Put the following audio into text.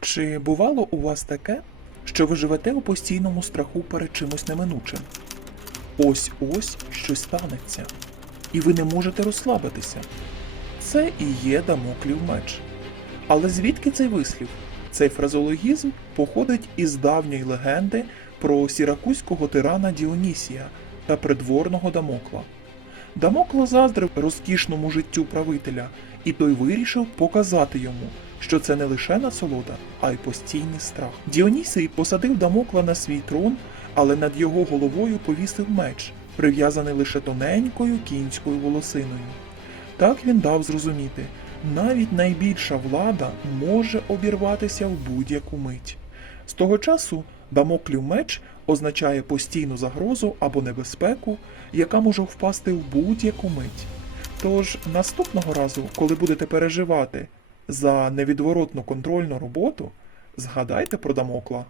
Чи бувало у вас таке, що ви живете у постійному страху перед чимось неминучим? Ось ось щось станеться, і ви не можете розслабитися. Це і є дамоклів меч. Але звідки цей вислів? Цей фразологізм походить із давньої легенди про сіракузького тирана Діонісія та придворного Дамокла. Дамокло заздрив розкішному життю правителя, і той вирішив показати йому, що це не лише насолода, а й постійний страх. Діонісій посадив Дамокла на свій трон, але над його головою повісив меч, прив'язаний лише тоненькою кінською волосиною. Так він дав зрозуміти, навіть найбільша влада може обірватися в будь-яку мить. З того часу Дамоклів меч означає постійну загрозу або небезпеку, яка може впасти в будь-яку мить. Тож наступного разу, коли будете переживати за невідворотну контрольну роботу, згадайте про Дамокла.